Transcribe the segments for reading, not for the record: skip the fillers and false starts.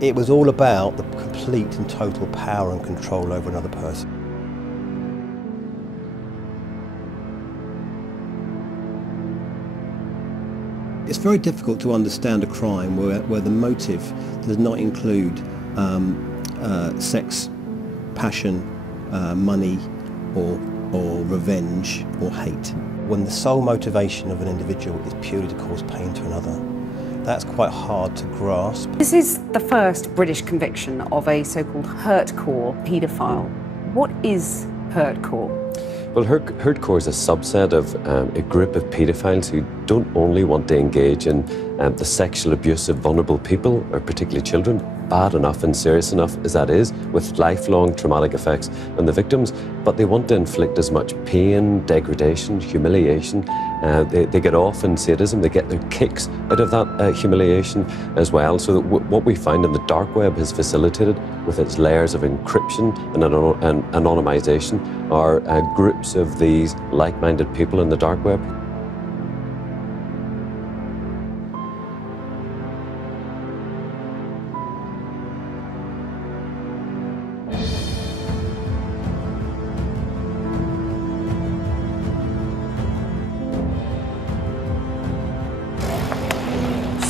It was all about the complete and total power and control over another person. It's very difficult to understand a crime where the motive does not include sex, passion, money, or revenge or hate. When the sole motivation of an individual is purely to cause pain to another, that's quite hard to grasp. This is the first British conviction of a so-called Hurtcore paedophile. What is Hurtcore? Well, Hurtcore is a subset of a group of pedophiles who don't only want to engage in the sexual abuse of vulnerable people, or particularly children, bad enough and serious enough as that is, with lifelong traumatic effects on the victims, but they want to inflict as much pain, degradation, humiliation. They get off in sadism, they get their kicks out of that humiliation as well. So that what we find in the dark web has facilitated, with its layers of encryption and anonymization, are groups of these like-minded people in the dark web.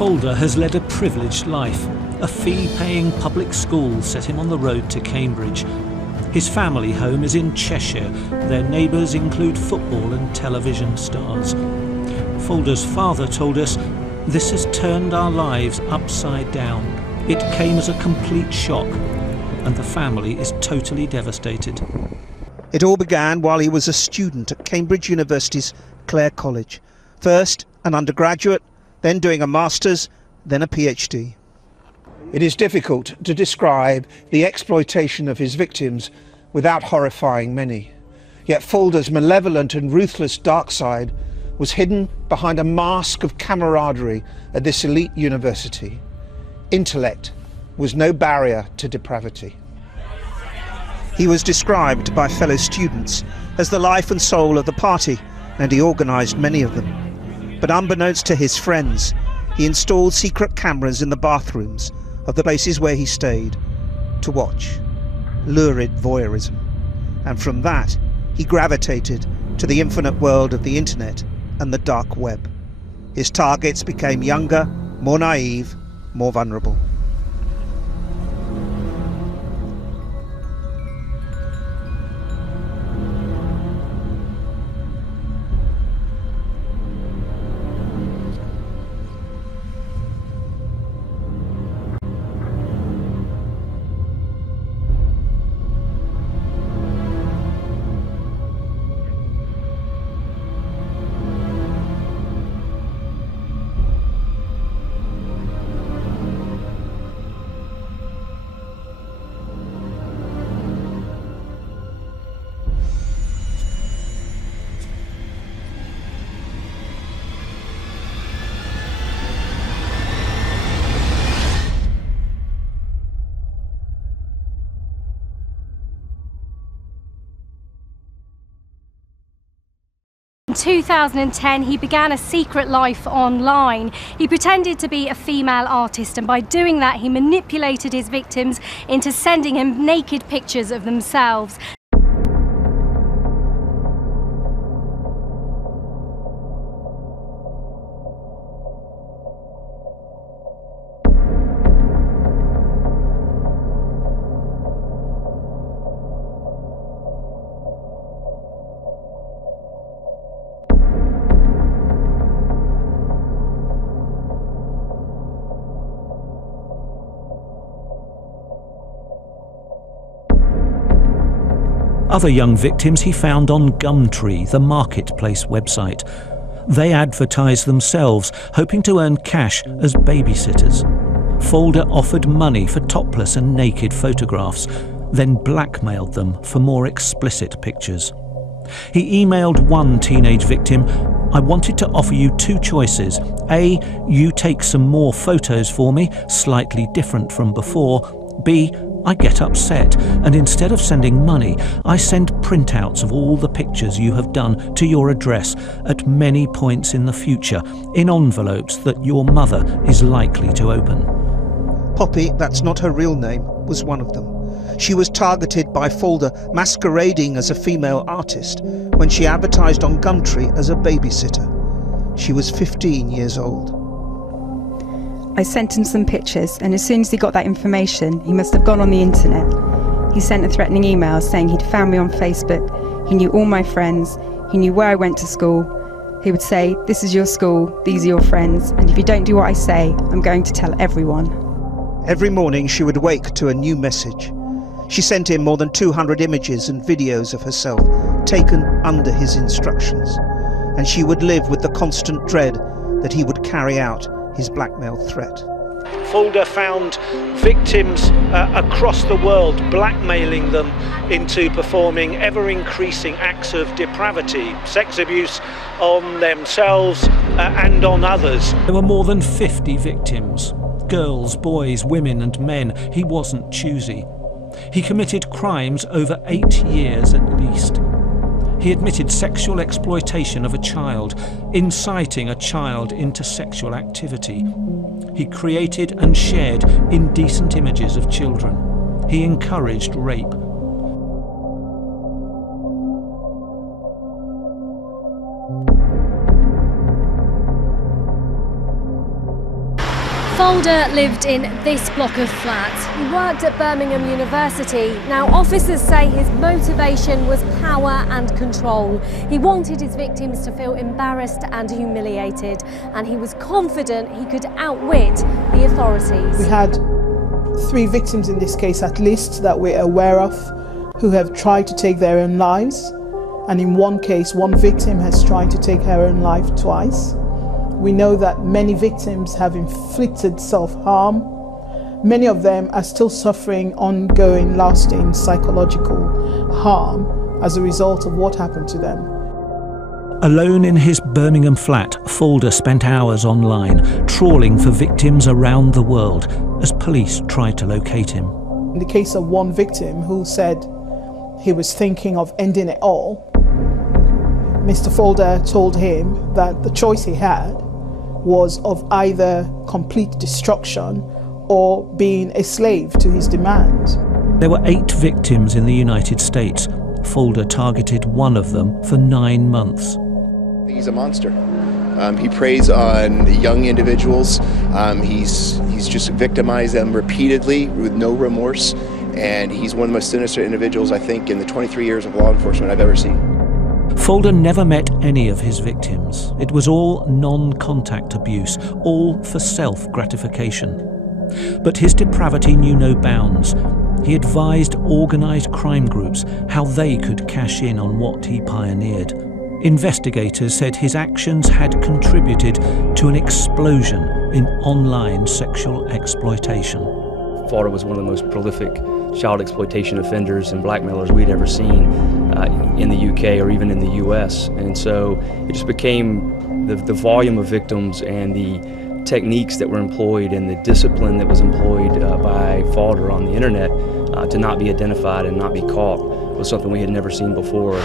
Falder has led a privileged life. A fee-paying public school set him on the road to Cambridge. His family home is in Cheshire. Their neighbours include football and television stars. Falder's father told us, "This has turned our lives upside down. It came as a complete shock, and the family is totally devastated." It all began while he was a student at Cambridge University's Clare College. First an undergraduate, then doing a master's, then a PhD. It is difficult to describe the exploitation of his victims without horrifying many. Yet Falder's malevolent and ruthless dark side was hidden behind a mask of camaraderie at this elite university. Intellect was no barrier to depravity. He was described by fellow students as the life and soul of the party, and he organised many of them. But unbeknownst to his friends, he installed secret cameras in the bathrooms of the places where he stayed to watch. Lurid voyeurism. And from that, he gravitated to the infinite world of the internet and the dark web. His targets became younger, more naive, more vulnerable. In 2010, he began a secret life online. He pretended to be a female artist, and by doing that, he manipulated his victims into sending him naked pictures of themselves. Other young victims he found on Gumtree, the marketplace website. They advertised themselves, hoping to earn cash as babysitters. Falder offered money for topless and naked photographs, then blackmailed them for more explicit pictures. He emailed one teenage victim, "I wanted to offer you two choices. A, you take some more photos for me, slightly different from before. B, I get upset, and instead of sending money, I send printouts of all the pictures you have done to your address at many points in the future, in envelopes that your mother is likely to open." Poppy, that's not her real name, was one of them. She was targeted by Falder masquerading as a female artist when she advertised on Gumtree as a babysitter. She was 15 years old. I sent him some pictures, and as soon as he got that information, he must have gone on the internet. He sent a threatening email saying he'd found me on Facebook, he knew all my friends, he knew where I went to school. He would say, "This is your school, these are your friends, and if you don't do what I say, I'm going to tell everyone." Every morning she would wake to a new message. She sent him more than 200 images and videos of herself, taken under his instructions, and she would live with the constant dread that he would carry out his blackmail threat. Falder found victims across the world, blackmailing them into performing ever-increasing acts of depravity, sex abuse on themselves and on others. There were more than 50 victims. Girls, boys, women and men. He wasn't choosy. He committed crimes over 8 years at least. He admitted sexual exploitation of a child, inciting a child into sexual activity. He created and shared indecent images of children. He encouraged rape. Falder lived in this block of flats. He worked at Birmingham University. Now, officers say his motivation was power and control. He wanted his victims to feel embarrassed and humiliated, and he was confident he could outwit the authorities. We had 3 victims in this case at least that we're aware of who have tried to take their own lives, and in one case, one victim has tried to take her own life twice. We know that many victims have inflicted self-harm. Many of them are still suffering ongoing, lasting psychological harm as a result of what happened to them. Alone in his Birmingham flat, Falder spent hours online, trawling for victims around the world as police tried to locate him. In the case of one victim who said he was thinking of ending it all, Mr. Falder told him that the choice he had was of either complete destruction or being a slave to his demands. There were 8 victims in the United States. Falder targeted one of them for 9 months. He's a monster. He preys on young individuals. He's just victimized them repeatedly with no remorse, and he's one of the most sinister individuals, I think, in the 23 years of law enforcement I've ever seen. Falder never met any of his victims. It was all non-contact abuse, all for self-gratification. But his depravity knew no bounds. He advised organised crime groups how they could cash in on what he pioneered. Investigators said his actions had contributed to an explosion in online sexual exploitation. Falder was one of the most prolific child exploitation offenders and blackmailers we'd ever seen in the UK or even in the US. And so it just became the volume of victims and the techniques that were employed and the discipline that was employed by Falder on the internet to not be identified and not be caught was something we had never seen before.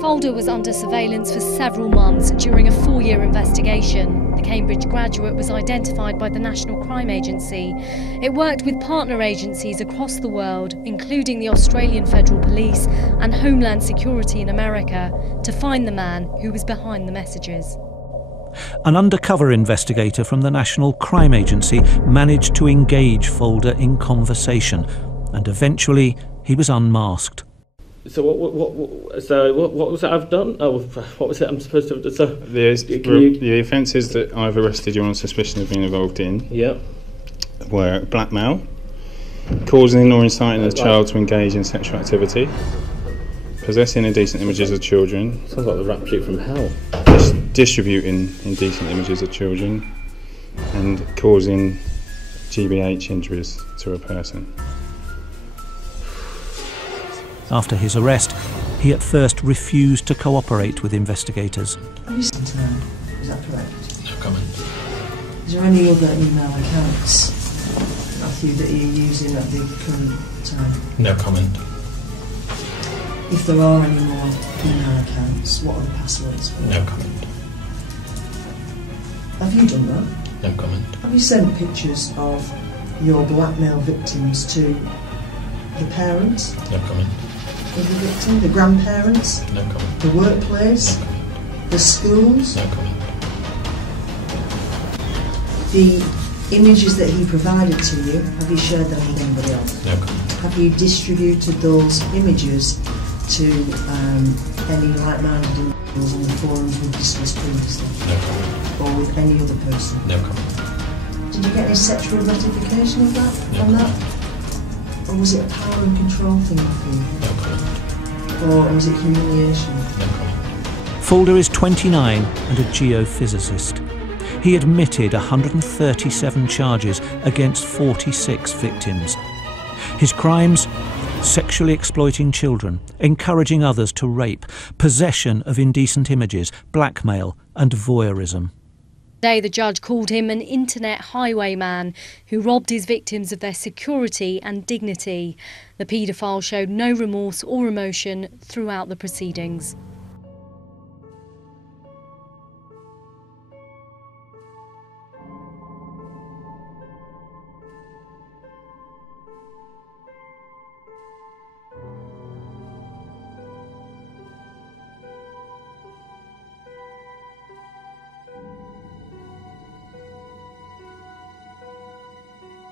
Falder was under surveillance for several months during a 4-year investigation. The Cambridge graduate was identified by the National Crime Agency. It worked with partner agencies across the world, including the Australian Federal Police and Homeland Security in America, to find the man who was behind the messages. An undercover investigator from the National Crime Agency managed to engage Falder in conversation, and eventually he was unmasked. So what was it I've done? Oh, what was it I'm supposed to have done? So the offences that I've arrested you on suspicion of being involved in were blackmail, causing or inciting a child to engage in sexual activity, possessing indecent images of children. Sounds like the rap sheet from hell. Distributing indecent images of children and causing GBH injuries to a person. After his arrest, he at first refused to cooperate with investigators. Have you sent her? Is that correct? No comment. Is there any other email accounts, Matthew, that you're using at the current time? No comment. If there are any more email accounts, what are the passwords for? No comment. Have you done that? No comment. Have you sent pictures of your blackmail victims to the parents? No comment. Of the victim, the grandparents? No comment. The workplace? No comment. The schools? No comment. The images that he provided to you, have you shared them with anybody else? No comment. Have you distributed those images to any like-minded individuals on the forums we've discussed previously? No comment. Or with any other person? No comment. Did you get any sexual gratification of that, No from comment. that? Or was it a power and control thing for you? No comment. Or was it humiliation? No comment. Falder is 29 and a geophysicist. He admitted 137 charges against 46 victims. His crimes: sexually exploiting children, encouraging others to rape, possession of indecent images, blackmail and voyeurism. Today, the judge called him an internet highwayman who robbed his victims of their security and dignity. The paedophile showed no remorse or emotion throughout the proceedings.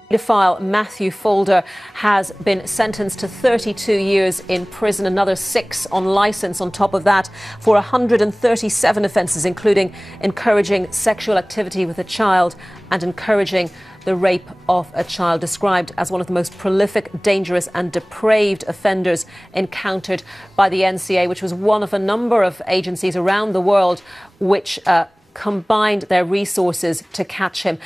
Pedophile Matthew Falder has been sentenced to 32 years in prison, another 6 on licence on top of that, for 137 offences, including encouraging sexual activity with a child and encouraging the rape of a child, described as one of the most prolific, dangerous and depraved offenders encountered by the NCA, which was one of a number of agencies around the world which combined their resources to catch him.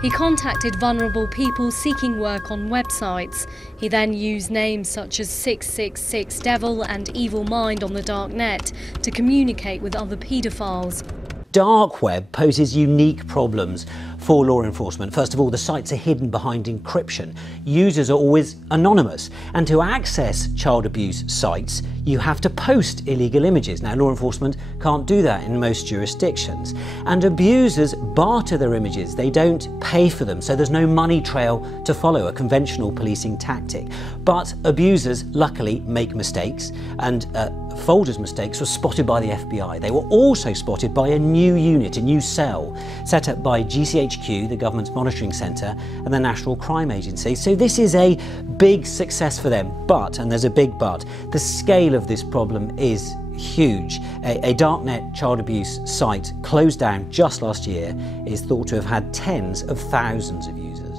He contacted vulnerable people seeking work on websites. He then used names such as 666 Devil and Evil Mind on the darknet to communicate with other paedophiles. Dark web poses unique problems for law enforcement. First of all, the sites are hidden behind encryption. Users are always anonymous. And to access child abuse sites, you have to post illegal images. Now, law enforcement can't do that in most jurisdictions. And abusers barter their images. They don't pay for them, so there's no money trail to follow, a conventional policing tactic. But abusers, luckily, make mistakes. And Falder's mistakes were spotted by the FBI. They were also spotted by a new unit, a new cell, set up by GCHQ, the government's monitoring centre, and the National Crime Agency. So this is a big success for them. But, and there's a big but, the scale of this problem is huge. A darknet child abuse site closed down just last year is thought to have had tens of thousands of users.